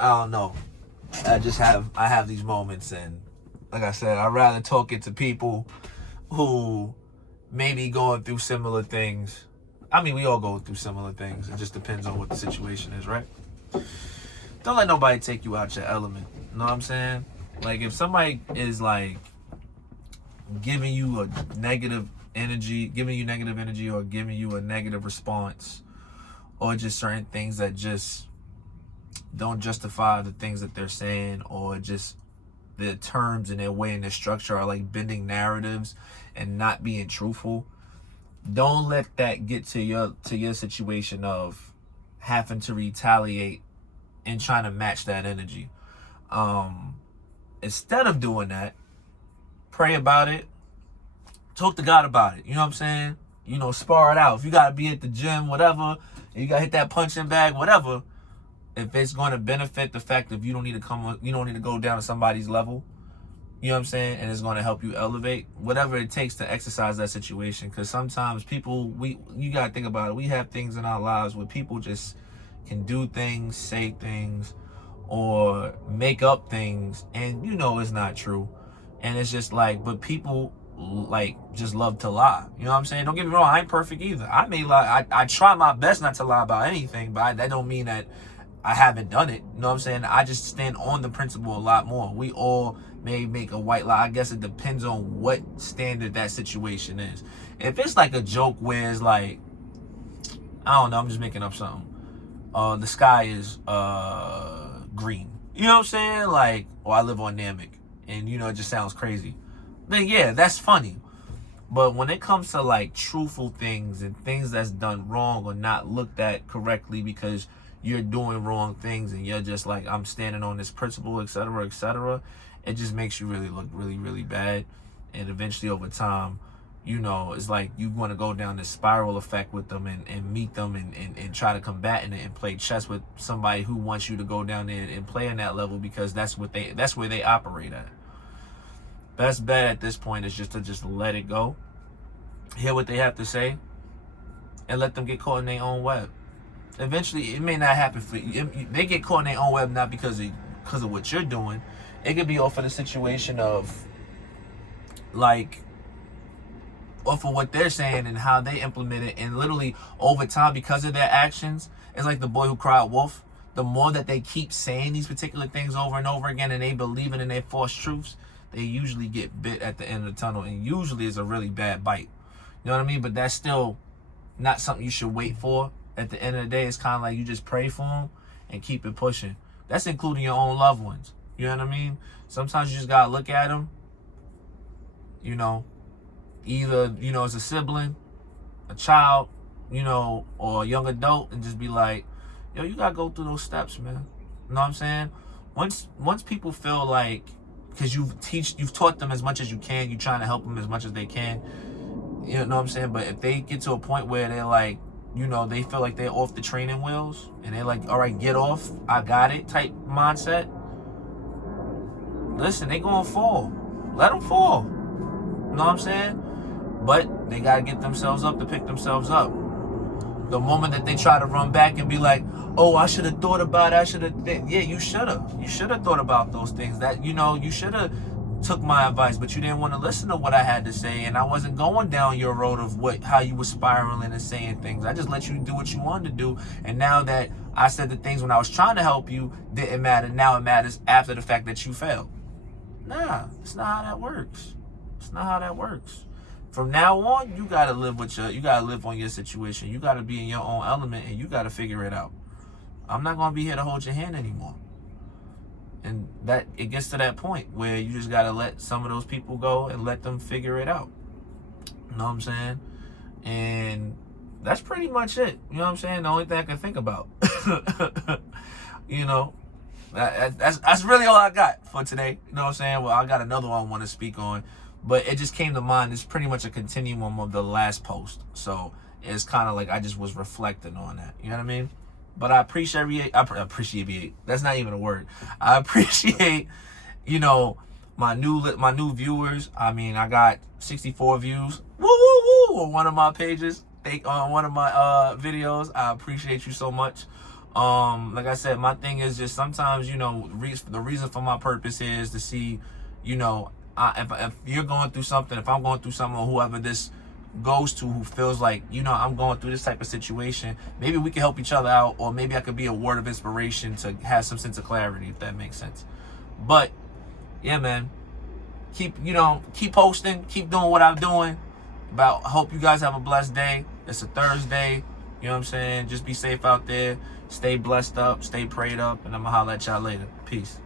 I don't know. I have these moments, and like I said, I'd rather talk it to people who may be going through similar things. I mean, we all go through similar things. It just depends on what the situation is, right? Don't let nobody take you out your element. You know what I'm saying? Like, if somebody is like giving you a negative energy, or giving you a negative response, or just certain things that just don't justify the things that they're saying, or just their terms and their way and their structure are like bending narratives and not being truthful, don't let that get to your situation of having to retaliate and trying to match that energy. Instead of doing that, pray about it, talk to God about it. You know what I'm saying? You know, spar it out. If you gotta be at the gym, whatever, and you gotta hit that punching bag, whatever. If it's going to benefit the fact that you don't need to go down to somebody's level, you know what I'm saying, and it's going to help you elevate, whatever it takes to exercise that situation. Because sometimes people, you got to think about it, we have things in our lives where people just can do things, say things, or make up things, and you know it's not true. And it's just like, but people like just love to lie. You know what I'm saying? Don't get me wrong, I ain't perfect either. I may lie. I try my best not to lie about anything, but that don't mean that I haven't done it. You know what I'm saying? I just stand on the principle a lot more. We all may make a white lie. I guess it depends on what standard that situation is. If it's like a joke where it's like, I don't know, I'm just making up something. The sky is green. You know what I'm saying? Like, or I live on Namek, and you know it just sounds crazy. Then yeah, that's funny. But when it comes to like truthful things and things that's done wrong or not looked at correctly because you're doing wrong things and you're just like, I'm standing on this principle, etc., it just makes you really look really, really bad. And eventually over time, you know, it's like you want to go down this spiral effect with them and meet them and try to combat it and play chess with somebody who wants you to go down there and play on that level because that's where they operate at. Best bet at this point is just to let it go, hear what they have to say, and let them get caught in their own web. Eventually, it may not happen for you. They get caught in their own web not because of what you're doing. It could be off of the situation of, like, off of what they're saying and how they implement it. And literally, over time, because of their actions, it's like the boy who cried wolf. The more that they keep saying these particular things over and over again and they believe in their false truths, they usually get bit at the end of the tunnel. And usually it's a really bad bite. You know what I mean? But that's still not something you should wait for. At the end of the day, it's kind of like you just pray for them and keep it pushing. That's including your own loved ones. You know what I mean? Sometimes you just got to look at them, you know, either, you know, as a sibling, a child, you know, or a young adult, and just be like, yo, you got to go through those steps, man. You know what I'm saying? Once people feel like, because you've taught them as much as you can, you're trying to help them as much as they can, you know what I'm saying? But if they get to a point where they're like, you know, they feel like they're off the training wheels and they're like, all right, get off, I got it type mindset. Listen, they gonna fall. Let them fall. You know what I'm saying? But they gotta get themselves up to pick themselves up. The moment that they try to run back and be like, oh, I should have thought about it, yeah, you should have. You should have thought about those things. That, you know, you should have took my advice, but you didn't want to listen to what I had to say, and I wasn't going down your road of how you were spiraling and saying things. I just let you do what you wanted to do, and now that I said the things when I was trying to help you didn't matter, now it matters after the fact that you failed. Nah, it's not how that works. It's not how that works. From now on, you gotta live on your situation. You gotta be in your own element, and you gotta figure it out. I'm not gonna be here to hold your hand anymore. And that it gets to that point where you just gotta let some of those people go and let them figure it out. You know what I'm saying? And that's pretty much it. You know what I'm saying? The only thing I can think about. You know, that's really all I got for today. You know what I'm saying? Well, I got another one I want to speak on, but it just came to mind. It's pretty much a continuum of the last post, so it's kind of like I just was reflecting on that. You know what I mean? But I appreciate. That's not even a word. I appreciate, you know, my new viewers. I mean, I got 64 views. Woo woo woo on one of my pages. On one of my videos. I appreciate you so much. Like I said, my thing is just sometimes, the reason for my purpose is to see, if you're going through something, if I'm going through something, or whoever this goes to who feels like, I'm going through this type of situation, maybe we can help each other out, or maybe I could be a word of inspiration to have some sense of clarity, if that makes sense. But yeah, man, keep posting, keep doing what I'm doing. I hope you guys have a blessed day. It's a Thursday. You know what I'm saying? Just be safe out there. Stay blessed up. Stay prayed up. And I'm going to holler at y'all later. Peace.